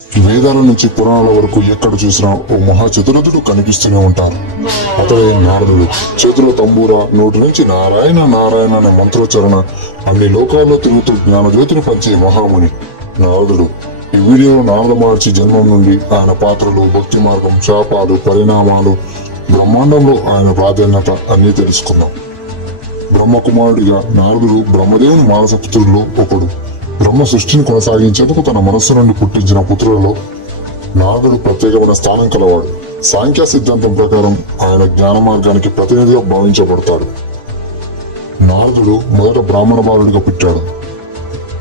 వేదాల నుంచి పురాణాల వరకు ఎక్కడ చూసినా ఓ మహా చతురథుడు కనిపిస్తూనే ఉంటారు అతడే నారదుడు. చేతిలో తంబూర నోటి నుంచి నారాయణ నారాయణ అనే మంత్రోచ్చరణ. అన్ని లోకాల్లో తిరుగుతూ జ్ఞానజ్యోతిని పంచే మహాముని నారదుడు. ఈ వీడియోలో నారద మహర్షి జన్మం నుండి ఆయన పాత్రలు భక్తి మార్గం శాపాలు పరిణామాలు బ్రహ్మాండంలో ఆయన ప్రాధాన్యత అన్నీ తెలుసుకుందాం బ్రహ్మకుమారుడిగా నారదుడు బ్రహ్మదేవుని మానసపుత్రుల్లో ఒకడు. బ్రహ్మ సృష్టిని కొనసాగించేందుకు తన మనస్సు నుండి పుట్టించిన పుత్రులలో నాగుడు ప్రత్యేకమైన స్థానం కలవాడు. సాంఖ్య సిద్ధాంతం ప్రకారం ఆయన జ్ఞాన మార్గానికి ప్రతినిధిగా భావించబడతాడు. నారదుడు మొదట బ్రాహ్మణ బాలుడిగా పుట్టాడు.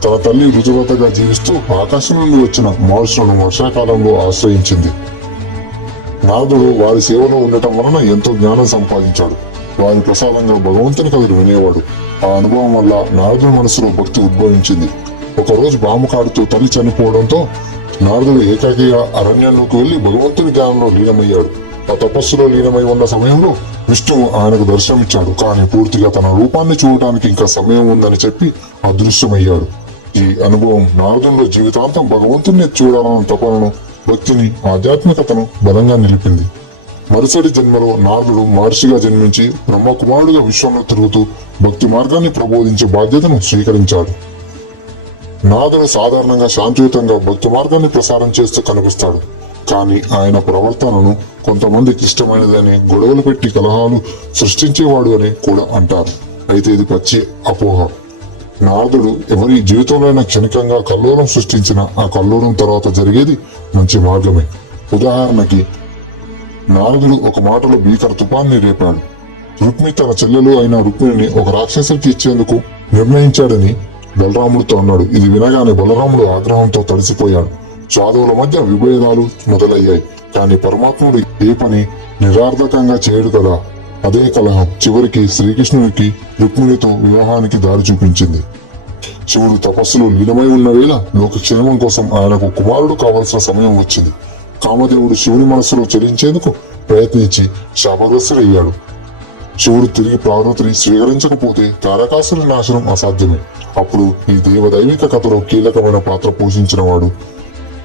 తన తల్లి రుజువతగా జీవిస్తూ ఆకాశం నుండి వచ్చిన మహర్షులను వర్షాకాలంలో ఆశ్రయించింది. నారదుడు వారి సేవలో ఉండటం వలన ఎంతో జ్ఞానం సంపాదించాడు. వారి ప్రసాదంగా భగవంతుని కథలు వినేవాడు. ఆ అనుభవం వల్ల నారదుడి మనసులో భక్తి ఉద్భవించింది. ఒకరోజు బాముకాడుతూ తల్లి చనిపోవడంతో నారదుడు ఏకాకిగా అరణ్యంలోకి వెళ్ళి భగవంతుని ధ్యానంలో లీనమయ్యాడు. ఆ తపస్సులో లీనమై ఉన్న సమయంలో విష్ణువు ఆయనకు దర్శనమిచ్చాడు. కానీ పూర్తిగా తన రూపాన్ని చూడటానికి ఇంకా సమయం ఉందని చెప్పి అదృశ్యమయ్యాడు. ఈ అనుభవం నారదుల్లో జీవితాంతం భగవంతుని చూడాలన్న తపనను భక్తిని ఆధ్యాత్మికతను బలంగా నిలిపింది. మరుసటి జన్మలో నారదుడు మహర్షిగా జన్మించి బ్రహ్మకుమారుడుగా విశ్వంలో తిరుగుతూ భక్తి మార్గాన్ని ప్రబోధించే బాధ్యతను స్వీకరించాడు. నాదుడు సాధారణంగా శాంతియుతంగా భక్తి మార్గాన్ని ప్రసారం చేస్తూ కనిపిస్తాడు. కానీ ఆయన ప్రవర్తనను కొంతమందికి ఇష్టమైనదని గొడవలు పెట్టి కలహాలు సృష్టించేవాడు అని కూడా అంటారు. అయితే ఇది పచ్చి అపోహ. నారదుడు ఎవరి జీవితంలోనైనా క్షణికంగా కల్లోలం సృష్టించిన ఆ కల్లోలం తర్వాత జరిగేది మంచి మార్గమే. ఉదాహరణకి నారదుడు ఒక మాటలో భీకర తుపాన్ని రేపాడు. రుక్మి తన చెల్లెలు అయిన రుక్మిణిని ఒక రాక్షసుడికి ఇచ్చేందుకు నిర్ణయించాడని బలరాముడితో అన్నాడు. ఇది వినగానే బలరాముడు ఆగ్రహంతో తడిసిపోయాడు. సాధువుల మధ్య విభేదాలు మొదలయ్యాయి. కానీ పరమాత్ముడు ఏ పని నిరార్థకంగా చేయడు కదా? అదే కలహం చివరికి శ్రీకృష్ణునికి రుక్మిణితో వివాహానికి దారి చూపించింది. శివుడు తపస్సులో లీనమై ఉన్న వేళ లోకక్షేమం కోసం ఆయనకు కుమారుడు కావలసిన సమయం వచ్చింది. కామదేవుడు శివుని మనసులో చెలించేందుకు ప్రయత్నించి శాపగ్రస్తుడయ్యాడు. శివుడు తిరిగి పార్వతిని స్వీకరించకపోతే తారకాసుల నాశనం అసాధ్యమే. అప్పుడు ఈ దేవదైవిక కథలో కీలకమైన పాత్ర పోషించిన వాడు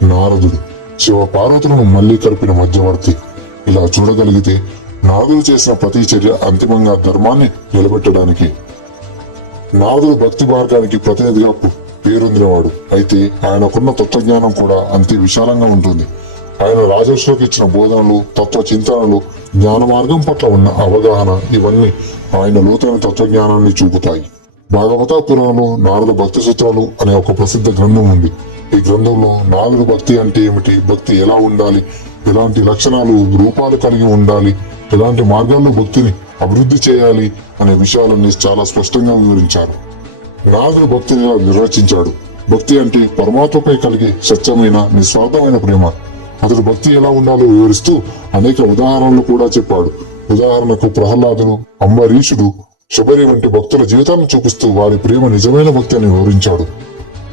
నారదుడు. శివ పార్వతులను మళ్ళీ కలిపిన మధ్యవర్తి. ఇలా చూడగలిగితే నారదుడు చేసిన ప్రతి చర్య అంతిమంగా ధర్మాన్ని నిలబెట్టడానికి నారదుడు భక్తి మార్గానికి ప్రతినిధిగా పేరొందినవాడు. అయితే ఆయనకున్న తత్వజ్ఞానం కూడా అంతే విశాలంగా ఉంటుంది. ఆయన రాజర్షులకు ఇచ్చిన బోధనలు తత్వ చింతనలు జ్ఞాన మార్గం పట్ల ఉన్న అవగాహన ఇవన్నీ ఆయన లోతైన తత్వజ్ఞానాన్ని చూపుతాయి. భాగవత పురాణంలో నారద భక్తి సూత్రాలు అనే ఒక ప్రసిద్ధ గ్రంథం ఉంది. ఈ గ్రంథంలో నారదుడు భక్తి అంటే ఏమిటి? భక్తి ఎలా ఉండాలి? ఎలాంటి లక్షణాలు రూపాలు కలిగి ఉండాలి? ఎలాంటి మార్గాల్లో భక్తిని అభివృద్ధి చేయాలి? అనే విషయాలన్నీ చాలా స్పష్టంగా వివరించారు. నారదుడు భక్తిని ఇలా నిర్వచించాడు. భక్తి అంటే పరమాత్మపై కలిగే స్వచ్ఛమైన నిస్వార్థమైన ప్రేమ. అతడు భక్తి ఎలా ఉండాలో వివరిస్తూ అనేక ఉదాహరణలు కూడా చెప్పాడు. ఉదాహరణకు ప్రహ్లాదుడు అంబరీషుడు శబరి వంటి భక్తుల జీవితాలను చూపిస్తూ వారి ప్రేమ నిజమైన భక్తి అని వివరించాడు.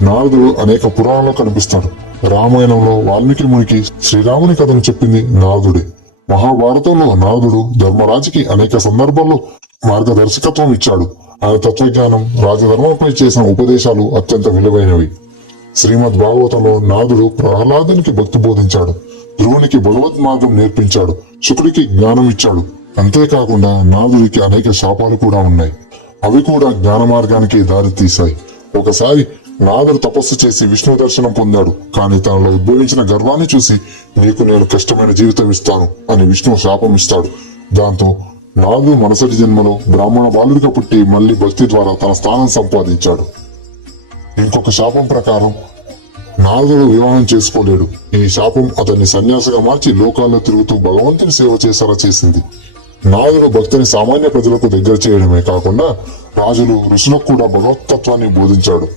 నారదుడు అనేక పురాణాల్లో కనిపిస్తాడు. రామాయణంలో వాల్మీకి మునికి శ్రీరాముని కథను చెప్పింది నారదుడే. మహాభారతంలో నారదుడు ధర్మరాజుకి అనేక సందర్భాల్లో మార్గదర్శకత్వం ఇచ్చాడు. ఆయన తత్వజ్ఞానం రాజధర్మంపై చేసిన ఉపదేశాలు అత్యంత విలువైనవి. శ్రీమద్ భాగవతంలో నాదుడు ప్రహ్లాదునికి భక్తి బోధించాడు. ధ్రువునికి భగవద్ మార్గం నేర్పించాడు. శుకుడికి జ్ఞానం ఇచ్చాడు. అంతేకాకుండా నాదుడికి అనేక శాపాలు కూడా ఉన్నాయి. అవి కూడా జ్ఞాన మార్గానికి దారి తీశాయి. ఒకసారి నాదుడు తపస్సు చేసి విష్ణు దర్శనం పొందాడు. కానీ తనలో ఉద్భవించిన గర్వాన్ని చూసి నీకు నేను కష్టమైన జీవితం ఇస్తాను అని విష్ణు శాపం ఇస్తాడు. దాంతో నాదుడు మనసటి జన్మలో బ్రాహ్మణ బాలుడిగా పుట్టి మళ్ళీ భక్తి ద్వారా తన స్థానం సంపాదించాడు. ఇంకొక శాపం ప్రకారం నారదుడు వివాహం చేసుకోలేడు. ఈ శాపం అతన్ని సన్యాసిగా మార్చి లోకాల్లో తిరుగుతూ భగవంతుని సేవ చేసేలా చేసింది. నారదుడు భక్తిని సామాన్య ప్రజలకు దగ్గర చేయడమే కాకుండా రాజులు ఋషులకు కూడా భగవతత్వాన్ని బోధించాడు.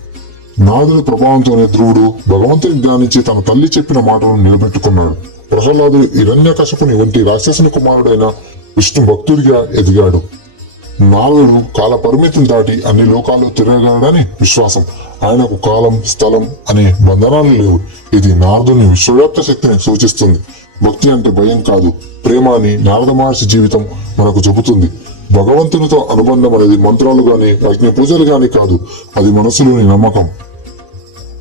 నారదుడి ప్రభావంతోనే ధ్రువుడు భగవంతుని ధ్యానించి తన తల్లి చెప్పిన మాటలను నిలబెట్టుకున్నాడు. ప్రహ్లాదుడు హిరణ్యకశపుని వంటి రాక్షసుని కుమారుడైన విష్ణు భక్తుడిగా ఎదిగాడు. నారదుడు కాల పరిమితిని దాటి అన్ని లోకాల్లో తిరగలడని విశ్వాసం. ఆయనకు కాలం స్థలం అనే బంధనాలు లేవు. ఇది నారదుని విశ్వవ్యాప్త శక్తిని సూచిస్తుంది. భక్తి అంటే భయం కాదు. ప్రేమ అని నారద మహర్షి జీవితం మనకు చెబుతుంది. భగవంతునితో అనుబంధం అనేది మంత్రాలు గాని అగ్ని పూజలు గాని కాదు. అది మనసులోని నమ్మకం.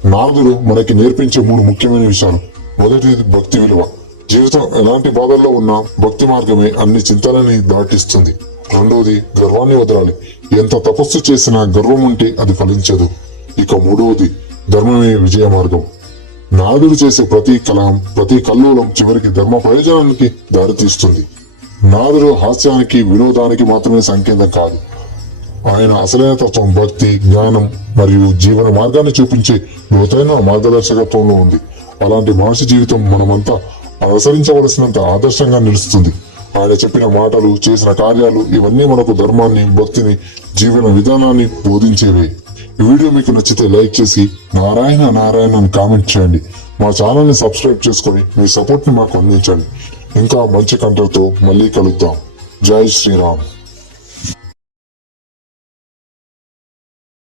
నారదుడు మనకి నేర్పించే మూడు ముఖ్యమైన విషయాలు. మొదటిది భక్తి విలువ. జీవితం ఎలాంటి బాధల్లో ఉన్నా భక్తి మార్గమే అన్ని చింతలని దాటిస్తుంది. రెండవది గర్వాన్ని వదలాలి. ఎంత తపస్సు చేసినా గర్వం ఉంటే అది ఫలించదు. ఇక మూడవది ధర్మమే విజయ మార్గం. నాదుడు చేసే ప్రతి కలహం ప్రతి కల్లోలం చివరికి ధర్మ ప్రయోజనానికి దారితీస్తుంది. నాదుడు హాస్యానికి వినోదానికి మాత్రమే సంకేతం కాదు. ఆయన అసలైన తత్వం భక్తి జ్ఞానం మరియు జీవన మార్గాన్ని చూపించే లోతైన మార్గదర్శకత్వంలో ఉంది. అలాంటి మనిషి జీవితం మనమంతా అనుసరించవలసినంత ఆదర్శంగా నిలుస్తుంది. ఆయన చెప్పిన మాటలు చేసిన కార్యాలు ఇవన్నీ మనకు ధర్మాన్ని భక్తిని జీవన విధానాన్ని బోధించేవి. ఈ వీడియో మీకు నచ్చితే లైక్ చేసి నారాయణ నారాయణ అని కామెంట్ చేయండి. మా ఛానల్ని సబ్స్క్రైబ్ చేసుకొని మీ సపోర్ట్ని మాకు అందించండి. ఇంకా మంచి కంటెంట్తో మళ్ళీ కలుద్దాం. జై శ్రీరామ్.